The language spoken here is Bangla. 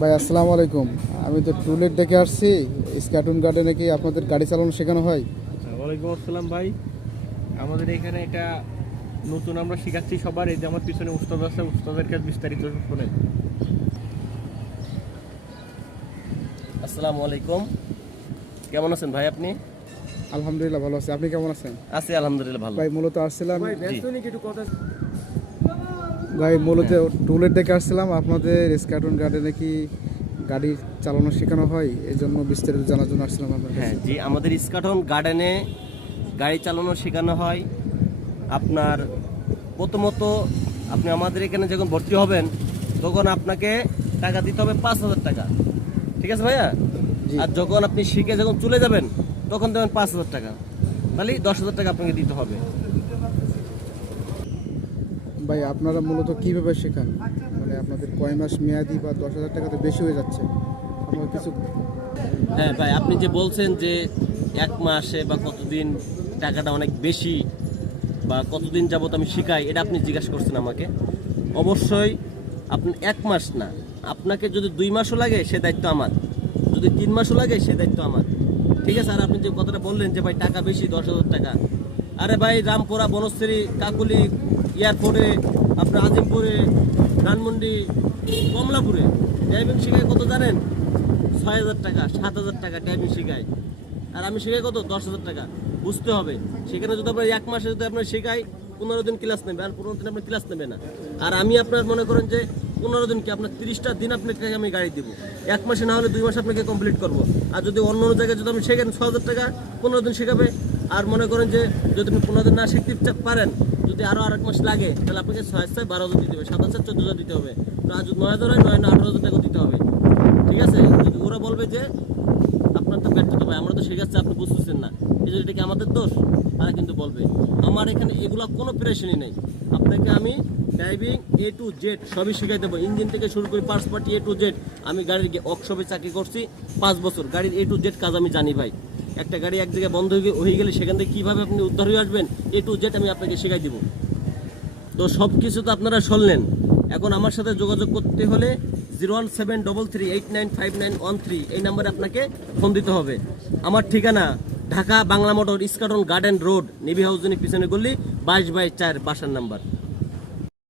ভাই আসসালামু আলাইকুম। আমি তো টুলেট দেখে আসছি। স্কাটুন গার্ডেনে কি আপনাদের গাড়ি চালানো শেখানো হয়? ওয়ালাইকুম আসসালাম ভাই। আমাদের এখানে এটা নতুন আমরা শিখাচ্ছি সবার। এই যে আমার পিছনে উস্তাদ আছে, উস্তাদের কাছে বিস্তারিত শোনেন। আসসালামু আলাইকুম, কেমন আছেন ভাই আপনি? আলহামদুলিল্লাহ ভালো আছি। আপনি কেমন আছেন? আছি আলহামদুলিল্লাহ ভালো। ভাই মূলত আসছিলাম হ্যাঁ। টুলেট দেখে আসছিলাম। আপনাদের স্কাটুন গার্ডেনে কি গাড়ি চালানো শেখানো হয়? এই জন্য বিস্তারিত জানার জন্য আসছিলাম আপনার হ্যাঁ কাছে। জি, আমাদের ইস্কাটন গার্ডেনে গাড়ি চালানো শেখানো হয়। আপনার প্রথমত আপনি আমাদের এখানে যখন ভর্তি হবেন তখন আপনাকে টাকা দিতে হবে 5,000 টাকা, ঠিক আছে ভাইয়া? জি আর যখন আপনি শিখে যখন চলে যাবেন তখন দেবেন 5,000 টাকা, তাহলে 10,000 টাকা আপনাকে দিতে হবে। ভাই, আপনারা মূলত কিভাবে শেখান? মানে আপনাদের কয় মাস মেয়াদি বা 10,000 টাকা তো বেশি হয়ে যাচ্ছে। আমার কিছু হ্যাঁ ভাই, আপনি যে বলছেন যে 1 মাসে বা কতদিন টাকাটা অনেক বেশি বা কতদিন যাবত আমি শিখাই, এটা আপনি জিজ্ঞাসা করছেন আমাকে। অবশ্যই আপনি 1 মাস না, আপনাকে যদি 2 মাসও লাগে সে দায়িত্ব আমার, যদি 3 মাসও লাগে সে দায়িত্ব আমার, ঠিক আছে? আর আপনি যে কথাটা বললেন যে ভাই টাকা বেশি 10,000 টাকা, আরে ভাই রামপুরা, বনশ্রী, কাকুলি, এয়ারপোর্টে, আপনার আজিমপুরে, ধানমন্ডি, কমলাপুরে ড্রাইভিং শিখায় কত জানেন? 6,000 টাকা, 7,000 টাকা ড্রাইভিং শিখায়। আর আমি শিখাই কত? 10,000 টাকা। বুঝতে হবে, সেখানে যদি আপনার 1 মাসে যদি আপনার শেখাই 15 দিন ক্লাস নেবে, আর 15 দিন আপনার ক্লাস নেবে না। আর আমি আপনার মনে করেন যে 15 দিন কি আপনার 30টা দিন আপনাকে আমি গাড়ি দিব। 1 মাসে না হলে 2 মাসে আপনাকে কমপ্লিট করবো। আর যদি অন্য অন্য জায়গায় যদি আপনি শেখেন 6,000 টাকা 15 দিন শেখাবে। আর মনে করেন যে যদি আপনি 15 দিন না শিখতে পারেন, যদি আরও 1 মাস লাগে, তাহলে আপনাকে 6,000 12,000 দিতে হবে, 7,000 14,000 দিতে হবে। আর যদি 9,000 হয় 9 না 18,000 টাকা দিতে হবে, ঠিক আছে? যদি ওরা বলবে যে আপনার তো ব্যর্থতা ভাই, আমরা তো শেখাচ্ছি আপনি বুঝতেছেন না, এই যে এটা কি আমাদের দোষ? তারা কিন্তু বলবে। আমার এখানে এগুলো কোনো প্রেশারই নেই। আপনাকে আমি ড্রাইভিং A to Z সবই শিখাই দেবো, ইঞ্জিন থেকে শুরু করে parts party A to Z। আমি গাড়ির ওয়ার্কশপে চাকরি করছি 5 বছর, গাড়ির A to Z কাজ আমি জানি ভাই। একটা গাড়ি এক জায়গায় বন্ধ হয়ে গেলে সেখান থেকে কীভাবে আপনি উদ্ধার হয়ে আসবেন A to Z আমি আপনাকে শেখাই দিব। তো সব কিছু তো আপনারা শুনলেন। এখন আমার সাথে যোগাযোগ করতে হলে 01733895913 এই নাম্বারে আপনাকে ফোন দিতে হবে। আমার ঠিকানা Dhaka Bangla motor, Eskaton garden road, navy housing পিছনে গলি 22/4 বাসার নাম্বার।